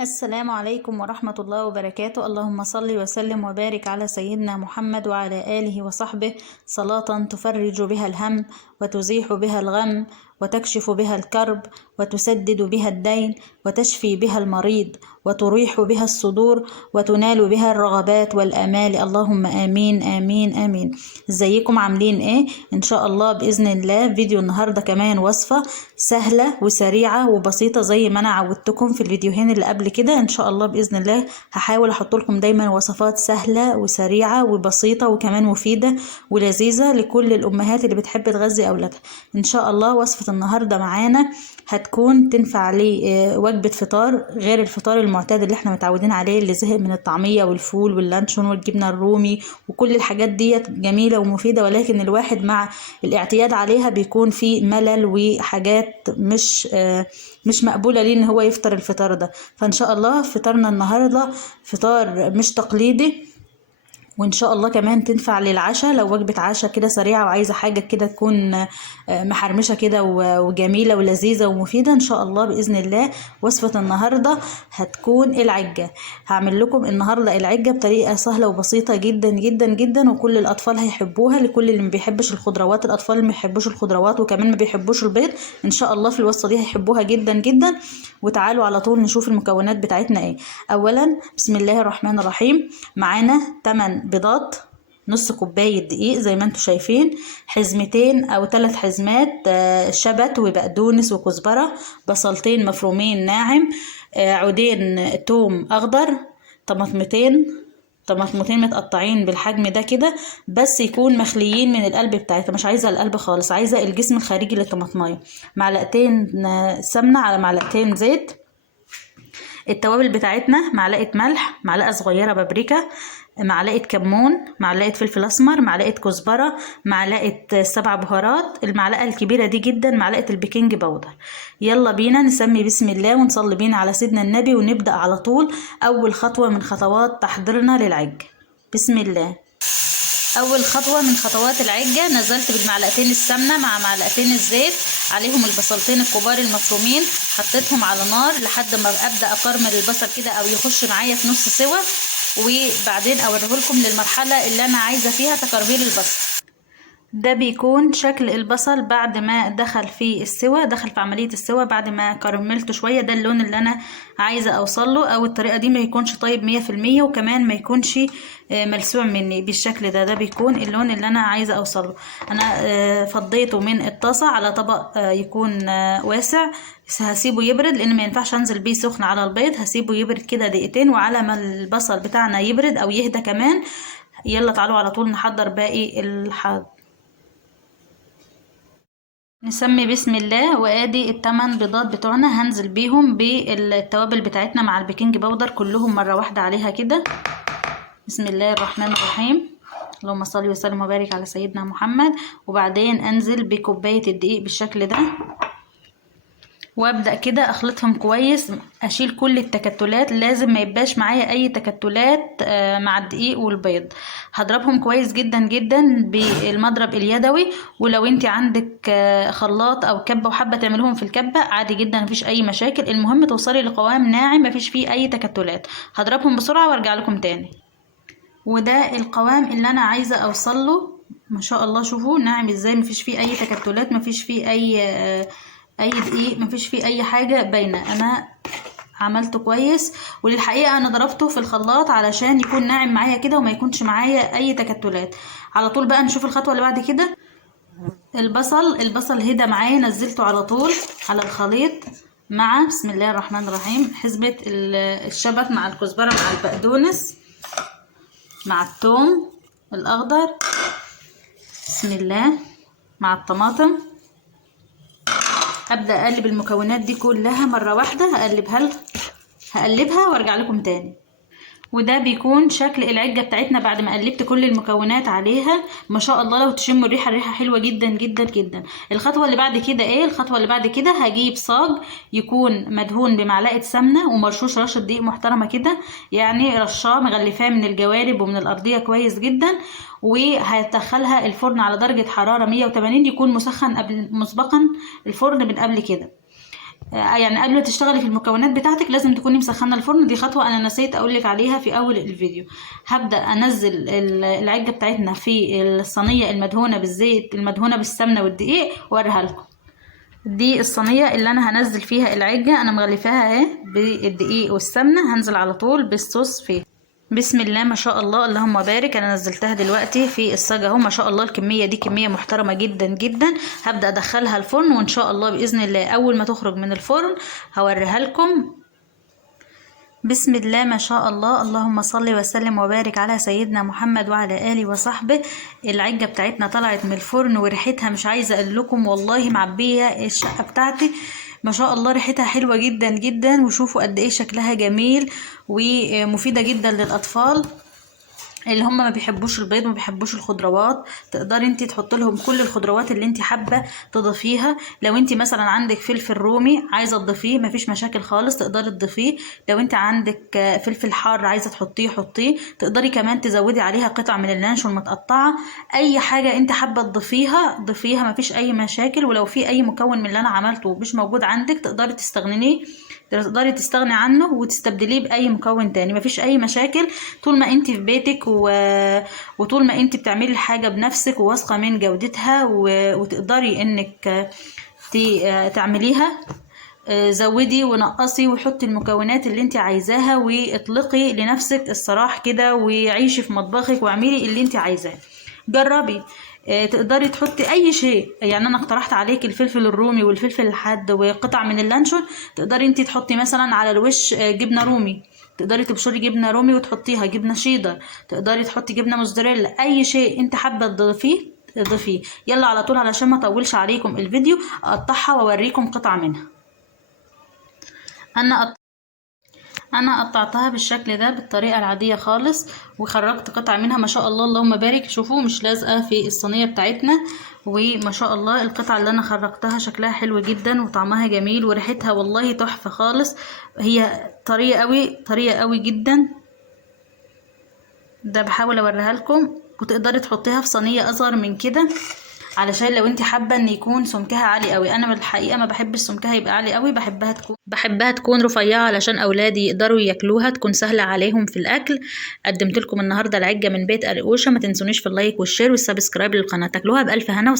السلام عليكم ورحمة الله وبركاته. اللهم صل وسلم وبارك على سيدنا محمد وعلى آله وصحبه صلاة تفرج بها الهم وتزيح بها الغم وتكشف بها الكرب وتسدد بها الدين وتشفي بها المريض وتريح بها الصدور وتنال بها الرغبات والآمال. اللهم آمين آمين آمين. ازيكم عاملين ايه؟ ان شاء الله بإذن الله فيديو النهاردة كمان وصفة سهلة وسريعة وبسيطة زي ما انا عودتكم في الفيديوهين اللي قبل كده. ان شاء الله بإذن الله هحاول احط لكم دايما وصفات سهلة وسريعة وبسيطة وكمان مفيدة ولذيذة لكل الأمهات اللي بتحب تغذي أولادها. ان شاء الله وصفة النهاردة معانا هتكون تنفع وجبة فطار غير الفطار المعتاد اللي احنا متعودين عليه، اللي زهق من الطعمية والفول واللانشون والجبنة الرومي وكل الحاجات ديت جميلة ومفيدة، ولكن الواحد مع الاعتياد عليها بيكون في ملل وحاجات مش مقبولة ليه ان هو يفطر الفطار ده. فان شاء الله فطارنا النهاردة فطار مش تقليدي، وان شاء الله كمان تنفع للعشاء لو وجبة عشاء كده سريعة وعايزة حاجة كده تكون محرمشة كده وجميلة ولذيذة ومفيدة. ان شاء الله بإذن الله وصفة النهاردة هتكون العجة. هعمل لكم النهاردة العجة بطريقة سهلة وبسيطة جدا جدا جدا، وكل الأطفال هيحبوها. لكل اللي ما بيحبش الخضروات، الأطفال اللي ما بيحبوش الخضروات وكمان ما بيحبوش البيض، ان شاء الله في الوصفة دي هيحبوها جدا جدا. وتعالوا على طول نشوف المكونات بتاعتنا ايه. اولا بسم الله الرحمن الرحيم. معانا 8 بيضات، نص كوباية دقيق زي ما انتم شايفين، حزمتين او 3 حزمات شبت وبقدونس وكزبرة، بصلتين مفرومين ناعم، عودين توم اخضر، طماطمتين متقطعين بالحجم ده كده، بس يكون مخليين من القلب بتاعتها، مش عايزه القلب خالص، عايزه الجسم الخارجي للطماطمايه. معلقتين سمنه على معلقتين زيت. التوابل بتاعتنا معلقه ملح، معلقه صغيره بابريكا، معلقه كمون، معلقه فلفل اسمر، معلقه كزبره، معلقه 7 بهارات، المعلقه الكبيره دي جدا معلقه البيكنج باودر. يلا بينا نسمي بسم الله ونصلي بينا على سيدنا النبي ونبدا على طول اول خطوه من خطوات تحضيرنا للعج. بسم الله. اول خطوه من خطوات العجه، نزلت بالمعلقتين السمنه مع معلقتين الزيت، عليهم البصلتين الكبار المفرومين، حطيتهم على نار لحد ما ابدا اكرمل البصل كده او يخش معايا في نص سوا، وبعدين اوريهولكم للمرحله اللي انا عايزه فيها تكرميل البصل. ده بيكون شكل البصل بعد ما دخل في السوا، دخل في عملية السوا بعد ما كرملته شوية. ده اللون اللي انا عايزة اوصله، او الطريقة دي ما يكونش طيب 100% وكمان ما يكونش ملسوع مني بالشكل ده. ده بيكون اللون اللي انا عايزة اوصله. انا فضيته من الطاسة على طبق يكون واسع، هسيبه يبرد لان ما ينفعش انزل بيه سخن على البيض. هسيبه يبرد كده دقيقتين، وعلى ما البصل بتاعنا يبرد او يهدى كمان، يلا تعالوا على طول نحضر باقي نسمي بسم الله. وادي ال8 بيضات بتوعنا هنزل بيهم بالتوابل بتاعتنا مع البيكنج باودر كلهم مرة واحدة عليها كده. بسم الله الرحمن الرحيم. اللهم صل وسلم وبارك على سيدنا محمد. وبعدين انزل بكوباية الدقيق بالشكل ده، وابدا كده اخلطهم كويس، اشيل كل التكتلات، لازم ما يبقاش معايا اي تكتلات مع الدقيق والبيض. هضربهم كويس جدا جدا بالمضرب اليدوي، ولو انت عندك خلاط او كبه وحابه تعملوهم في الكبه عادي جدا مفيش اي مشاكل، المهم توصلي لقوام ناعم مفيش فيه اي تكتلات. هضربهم بسرعه وارجع لكم تاني. وده القوام اللي انا عايزه اوصل له، ما شاء الله شوفوا ناعم ازاي، مفيش فيه اي تكتلات، مفيش فيه اي دقيق، مفيش فيه اي حاجه باينه. انا عملته كويس، وللحقيقه انا ضربته في الخلاط علشان يكون ناعم معايا كده وما يكونش معايا اي تكتلات. على طول بقى نشوف الخطوه اللي بعد كده. البصل هدى معايا، نزلته على طول على الخليط مع بسم الله الرحمن الرحيم حزمه الشبت مع الكزبره مع البقدونس مع الثوم الاخضر، بسم الله، مع الطماطم. هبدأ اقلب المكونات دي كلها مرة واحدة، هقلبها وارجع لكم تاني. وده بيكون شكل العجة بتاعتنا بعد ما قلبت كل المكونات عليها. ما شاء الله لو تشموا الريحة حلوة جدا جدا جدا. الخطوة اللي بعد كده ايه؟ الخطوة اللي بعد كده هجيب صاج يكون مدهون بمعلقة سمنة ومرشوش رشة دقيق محترمة كده، يعني رشاه مغلفاه من الجوانب ومن الأرضية كويس جدا، وهتدخلها الفرن على درجة حرارة 180، يكون مسخن مسبقا الفرن من قبل كده. يعني قبل ما تشتغلي في المكونات بتاعتك لازم تكوني مسخنه الفرن. دي خطوه انا نسيت اقولك عليها في اول الفيديو. هبدا انزل العجه بتاعتنا في الصينيه المدهونه بالزيت المدهونه بالسمنه والدقيق واوريها لكم. دي الصينيه اللي انا هنزل فيها العجه، انا مغلفاها اهي بالدقيق والسمنه. هنزل على طول بالصوص فيها. بسم الله ما شاء الله اللهم بارك. انا نزلتها دلوقتي في الصاج اهو، ما شاء الله الكميه دي كميه محترمه جدا جدا. هبدا ادخلها الفرن وان شاء الله باذن الله اول ما تخرج من الفرن هوريها لكم. بسم الله ما شاء الله اللهم صل وسلم وبارك على سيدنا محمد وعلى اله وصحبه. العجه بتاعتنا طلعت من الفرن وريحتها مش عايزه اقول لكم والله، معبيه الشقه بتاعتي ما شاء الله، ريحتها حلوه جدا جدا. وشوفوا قد ايه شكلها جميل ومفيده جدا للاطفال اللي هم ما بيحبوش البيض وما بيحبوش الخضروات. تقدري انت تحط لهم كل الخضروات اللي انت حابه تضيفيها. لو انت مثلا عندك فلفل رومي عايزه تضيفيه مفيش مشاكل خالص، تقدري تضيفيه. لو انت عندك فلفل حار عايزه تحطيه حطيه. تقدري كمان تزودي عليها قطع من اللانشون متقطعه. اي حاجه انت حابه تضيفيها ضيفيها مفيش اي مشاكل. ولو في اي مكون من اللي انا عملته مش موجود عندك تقدري تستغني عنه وتستبدليه باي مكون تاني، مفيش اي مشاكل. طول ما انت في بيتك وطول ما انت بتعملي الحاجه بنفسك وواثقه من جودتها وتقدري انك تعمليها. زودي ونقصي وحطي المكونات اللي انت عايزاها واطلقي لنفسك السراح كده وعيشي في مطبخك واعملي اللي انت عايزاه. جربي. تقدري تحطي اي شيء. يعني انا اقترحت عليك الفلفل الرومي والفلفل الحاد وقطع من اللانشون. تقدري انت تحطي مثلا على الوش جبنه رومي، تقدري تبشري جبنه رومي وتحطيها، جبنه شيدر، تقدري تحطي جبنه موزاريلا. اي شيء انت حابه تضيفيه. يلا على طول علشان ما اطولش عليكم الفيديو اقطعها واوريكم قطعه منها. انا قطعتها بالشكل ده بالطريقه العاديه خالص وخرجت قطع منها ما شاء الله اللهم بارك. شوفوا مش لازقه في الصينيه بتاعتنا. وما شاء الله القطعه اللي انا خرجتها شكلها حلو جدا وطعمها جميل وريحتها والله تحفه خالص. هي طريه قوي جدا. ده بحاول اوريها لكم. وتقدري تحطيها في صينيه اصغر من كده علشان لو انت حابه ان يكون سمكها عالي قوي. انا بالحقيقه ما بحبش سمكها يبقى عالي قوي، بحبها تكون رفيعه علشان اولادي يقدروا ياكلوها، تكون سهله عليهم في الاكل. قدمت لكم النهارده العجه من بيت قرقوشه. ما تنسونيش في اللايك والشير والسبسكرايب للقناه. تاكلوها بالف هنا.